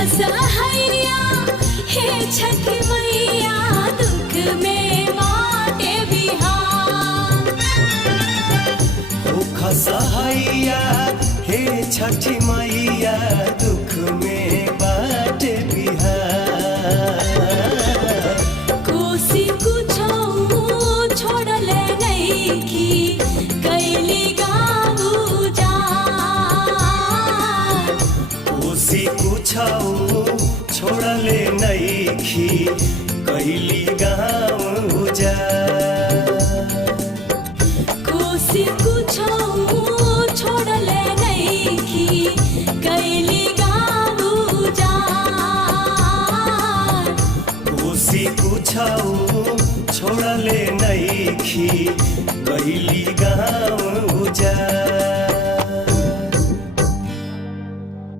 खसहैया हे छठी मैया दुख में बाटे बिहार। ओ खसहैया हे छठी मैया दुख में बाटे बिहार। कोसी कुछो छोड़ले नइखी कैली गाँव उजाड़। कोसी कुछो छोड़ले नइखी कैली गाँव उजाड़। कोसी कुछो छोड़ले नइखी कैली गाँव उजाड़। कोसी कुछो छोड़ले नइखी कैली गाँव